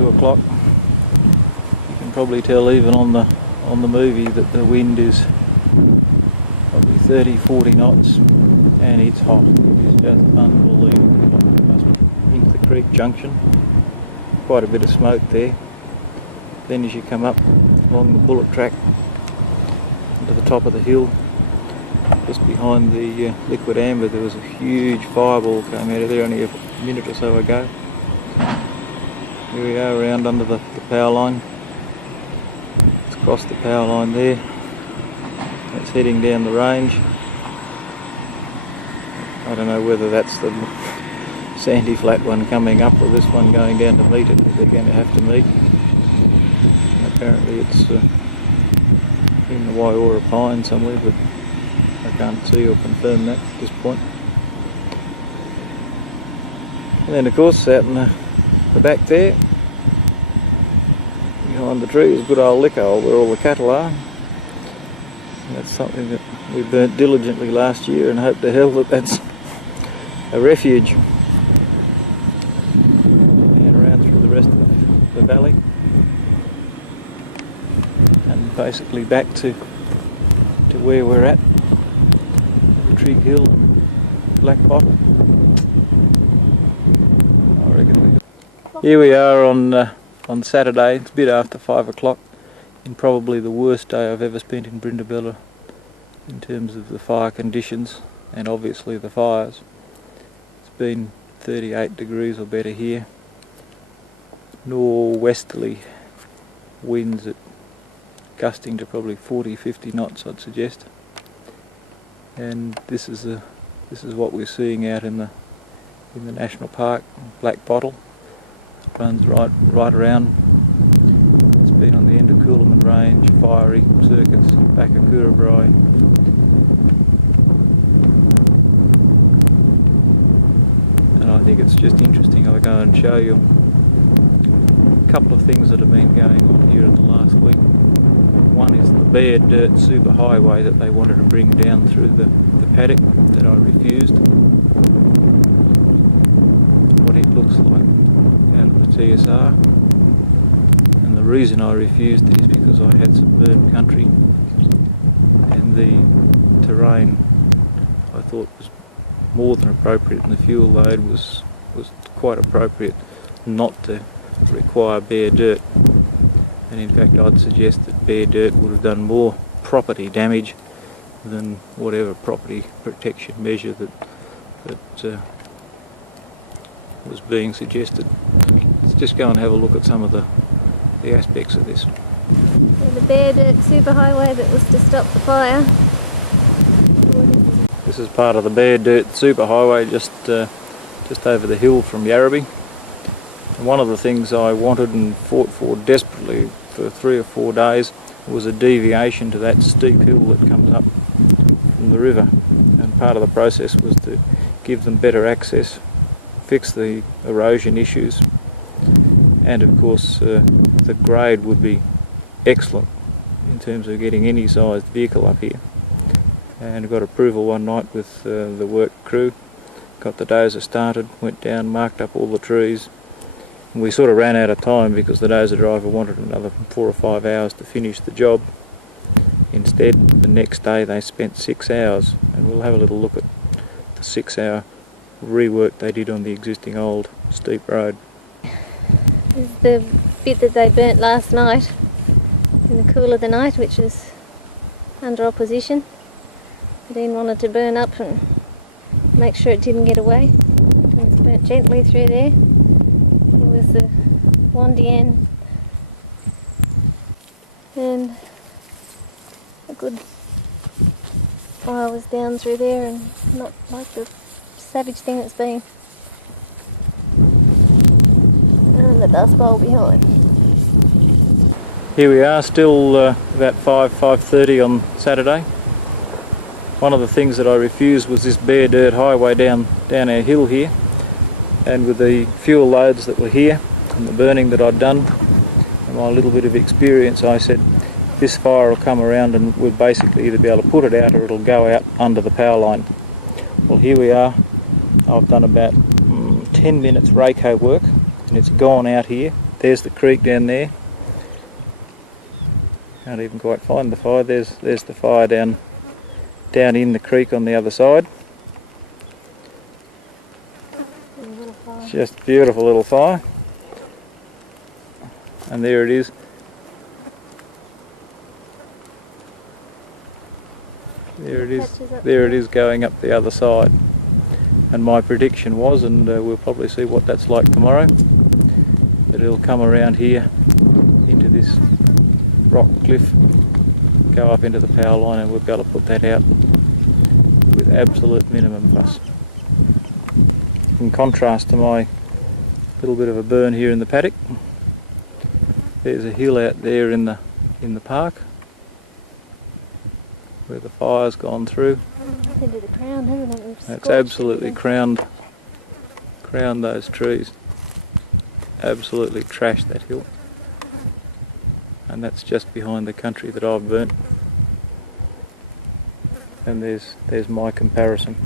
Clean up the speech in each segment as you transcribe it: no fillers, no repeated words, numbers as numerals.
2 o'clock. You can probably tell even on the movie that the wind is probably 30-40 knots and it's hot. It is just unbelievable. It must be into the creek junction. Quite a bit of smoke there. Then as you come up along the bullet track to the top of the hill, just behind the liquid amber, there was a huge fireball came out of there only a minute or so ago. Here we are around under the power line. It's across the power line there. It's heading down the range. I don't know whether that's the sandy flat one coming up or this one going down to meet it, but they're going to have to meet. And apparently it's in the Waiora Pine somewhere, but I can't see or confirm that at this point. And then of course out in the back there, behind the tree, is a good old liquor hole where all the cattle are. And that's something that we burnt diligently last year and hope to hell that that's a refuge. And around through the rest of the valley and basically back to where we're at, Trig Hill and Black Bottle. I reckon here we are on Saturday. It's a bit after 5 o'clock in probably the worst day I've ever spent in Brindabella in terms of the fire conditions and obviously the fires. It's been 38 degrees or better here. Norwesterly winds at gusting to probably 40-50 knots, I'd suggest. And this is what we're seeing out in the national park. Black Bottle runs right around. It's been on the end of Coolaman Range, fiery circuits back at Kurabrai. And I think it's just interesting. I'll go and show you a couple of things that have been going on here in the last week. One is the bare dirt superhighway that they wanted to bring down through the paddock that I refused. What it looks like out of the TSR. And the reason I refused it is because I had some burnt country and the terrain I thought was more than appropriate and the fuel load was quite appropriate not to require bare dirt. And in fact I'd suggest that bare dirt would have done more property damage than whatever property protection measure that was being suggested. Let's just go and have a look at some of the aspects of this. And the bare dirt superhighway that was to stop the fire. This is part of the bare dirt superhighway just over the hill from Yarrabee. And one of the things I wanted and fought for desperately for 3 or 4 days was a deviation to that steep hill that comes up from the river, and part of the process was to give them better access, fix the erosion issues, and of course the grade would be excellent in terms of getting any sized vehicle up here. And I got approval one night with the work crew, got the dozer started, went down, marked up all the trees. We sort of ran out of time because the dozer driver wanted another 4 or 5 hours to finish the job. Instead, the next day they spent 6 hours, and we'll have a little look at the 6-hour rework they did on the existing old steep road. This is the bit that they burnt last night, in the cool of the night, which is under opposition. Dean wanted to burn up and make sure it didn't get away. And it's burnt gently through there. Was the Wandian, and a good fire was down through there, and not like the savage thing it's been. And the dust bowl behind. Here we are, still about 5:30 on Saturday. One of the things that I refused was this bare dirt highway down our hill here. And with the fuel loads that were here and the burning that I'd done and my little bit of experience, I said this fire will come around and we'll basically either be able to put it out or it'll go out under the power line. Well, here we are. I've done about 10 minutes rake hoe work and it's gone out here there's the creek down there. Can't even quite find the fire. There's the fire down in the creek on the other side. It's just a beautiful little fire. And there it is. There it is going up the other side. And my prediction was, and we'll probably see what that's like tomorrow, that it'll come around here into this rock cliff, go up into the power line, and we've got to put that out with absolute minimum fuss. In contrast to my little bit of a burn here in the paddock, there's a hill out there in the park where the fire's gone through. Into the crown, hasn't it? It's absolutely crowned those trees. Absolutely trashed that hill. And that's just behind the country that I've burnt. And there's my comparison.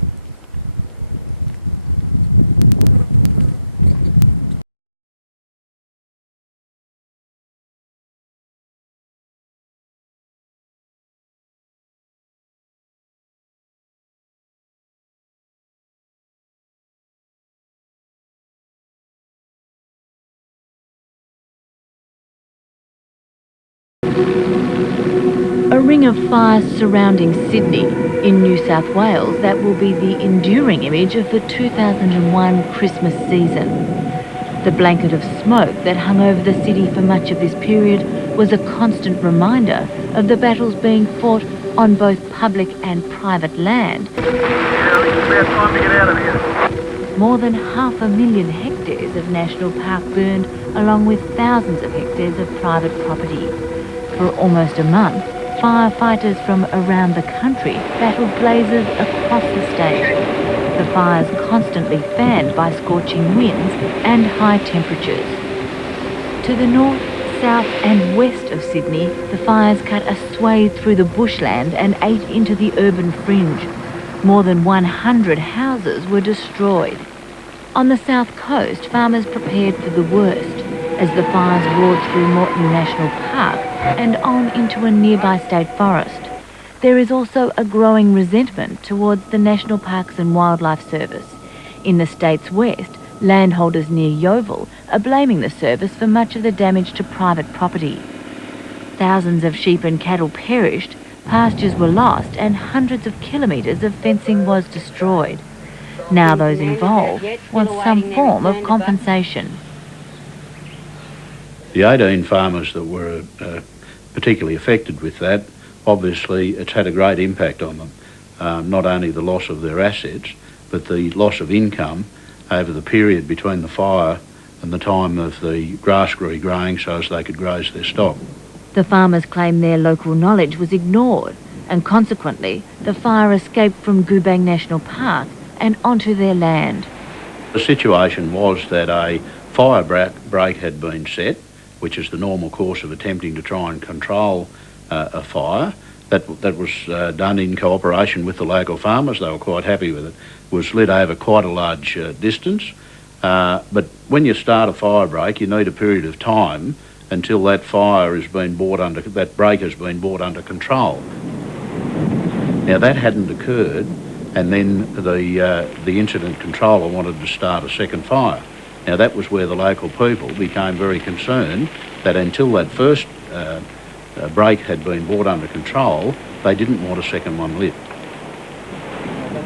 A ring of fire surrounding Sydney in New South Wales that will be the enduring image of the 2001 Christmas season. The blanket of smoke that hung over the city for much of this period was a constant reminder of the battles being fought on both public and private land. About time to get out of here. More than 500,000 hectares of national park burned, along with thousands of hectares of private property. For almost a month, firefighters from around the country battled blazes across the state. The fires constantly fanned by scorching winds and high temperatures. To the north, south and west of Sydney, the fires cut a swathe through the bushland and ate into the urban fringe. More than 100 houses were destroyed. On the south coast, farmers prepared for the worst as the fires roared through Moreton National Park and on into a nearby state forest. There is also a growing resentment towards the National Parks and Wildlife Service. In the state's west, landholders near Yeovil are blaming the service for much of the damage to private property. Thousands of sheep and cattle perished, pastures were lost, and hundreds of kilometres of fencing was destroyed. Now those involved want some form of compensation. The 18 farmers that were particularly affected with that, obviously it's had a great impact on them. Not only the loss of their assets, but the loss of income over the period between the fire and the time of the grass regrowing so as they could graze their stock. The farmers claim their local knowledge was ignored, and consequently the fire escaped from Goobang National Park and onto their land. The situation was that a fire break had been set, which is the normal course of attempting to try and control a fire. That was done in cooperation with the local farmers. They were quite happy with it. It was lit over quite a large distance. But when you start a fire break, you need a period of time until that break has been brought under control. Now that hadn't occurred, and then the incident controller wanted to start a second fire. Now that was where the local people became very concerned that until that first break had been brought under control, they didn't want a second one lit.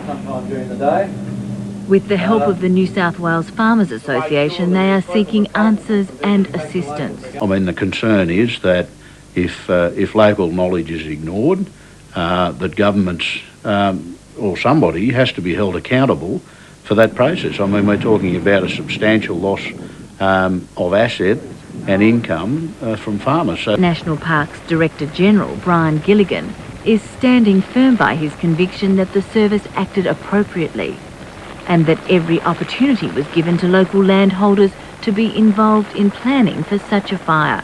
Sometime during the day. With the help of the New South Wales Farmers Association, they are seeking answers and assistance. I mean, the concern is that if local knowledge is ignored, that governments or somebody has to be held accountable for that process. I mean, we're talking about a substantial loss of asset and income from farmers. So National Parks Director General Brian Gilligan is standing firm by his conviction that the service acted appropriately and that every opportunity was given to local landholders to be involved in planning for such a fire.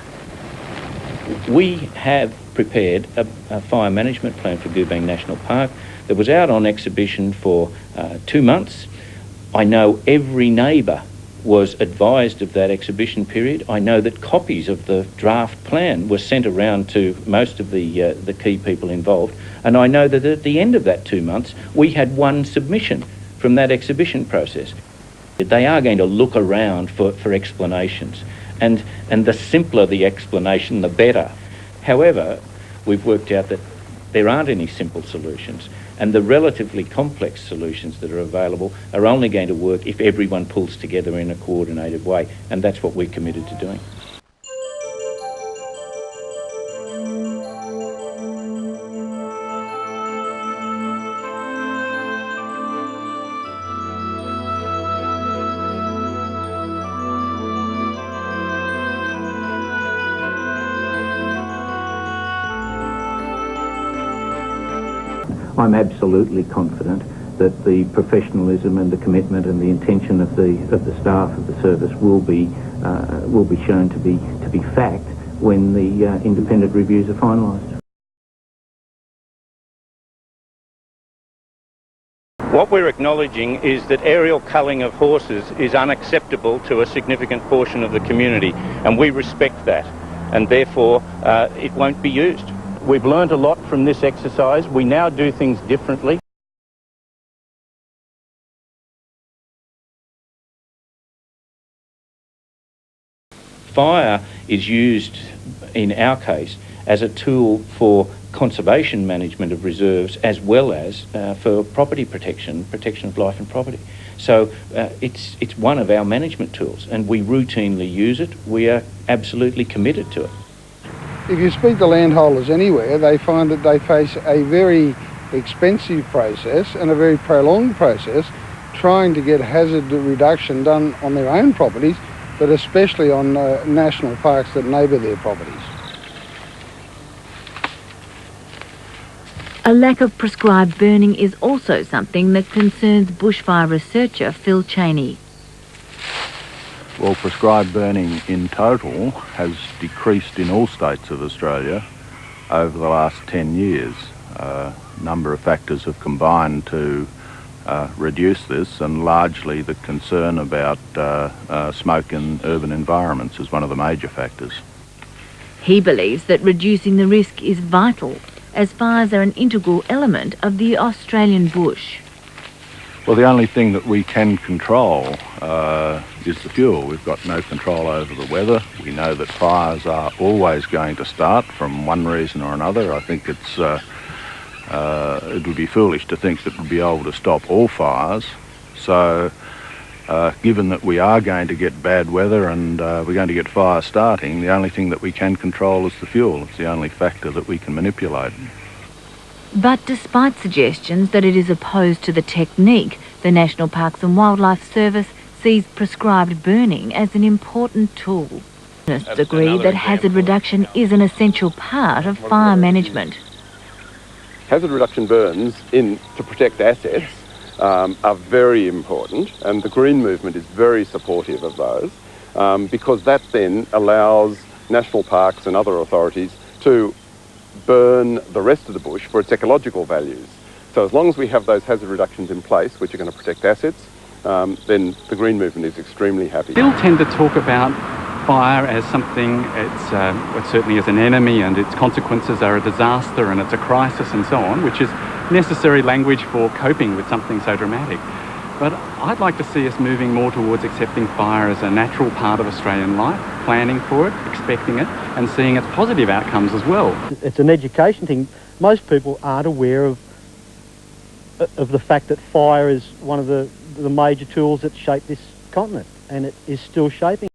We have prepared a fire management plan for Goobang National Park that was out on exhibition for 2 months. I know every neighbour was advised of that exhibition period. I know that copies of the draft plan were sent around to most of the key people involved, and I know that at the end of that 2 months we had one submission from that exhibition process. They are going to look around for explanations, and the simpler the explanation, the better. However, we've worked out that there aren't any simple solutions, and the relatively complex solutions that are available are only going to work if everyone pulls together in a coordinated way, and that's what we're committed to doing. I'm absolutely confident that the professionalism and the commitment and the intention of the staff of the service will be shown to be fact when the independent reviews are finalised. What we're acknowledging is that aerial culling of horses is unacceptable to a significant portion of the community, and we respect that, and therefore it won't be used. We've learned a lot from this exercise. We now do things differently. Fire is used, in our case, as a tool for conservation management of reserves as well as for property protection of life and property. So it's one of our management tools, and we routinely use it. We are absolutely committed to it. If you speak to landholders anywhere, they find that they face a very expensive process and a very prolonged process trying to get hazard reduction done on their own properties, but especially on national parks that neighbour their properties. A lack of prescribed burning is also something that concerns bushfire researcher Phil Cheney. Well, prescribed burning in total has decreased in all states of Australia over the last 10 years. A number of factors have combined to reduce this, and largely the concern about smoke in urban environments is one of the major factors. He believes that reducing the risk is vital, as fires are an integral element of the Australian bush. Well, the only thing that we can control is the fuel. We've got no control over the weather. We know that fires are always going to start from one reason or another. I think it would be foolish to think that we'd be able to stop all fires. So given that we are going to get bad weather and we're going to get fires starting, the only thing that we can control is the fuel. It's the only factor that we can manipulate. But despite suggestions that it is opposed to the technique, the National Parks and Wildlife Service sees prescribed burning as an important tool. Scientists agree that hazard reduction is an essential part of fire management. Hazard reduction burns to protect assets are very important, and the Green Movement is very supportive of those because that then allows national parks and other authorities to burn the rest of the bush for its ecological values. So as long as we have those hazard reductions in place, which are going to protect assets, then the Green Movement is extremely happy. Still tend to talk about fire as something, it certainly is an enemy, and its consequences are a disaster and it's a crisis and so on, which is necessary language for coping with something so dramatic. But I'd like to see us moving more towards accepting fire as a natural part of Australian life, planning for it, expecting it, and seeing its positive outcomes as well. It's an education thing. Most people aren't aware of the fact that fire is one of the major tools that shape this continent, and it is still shaping.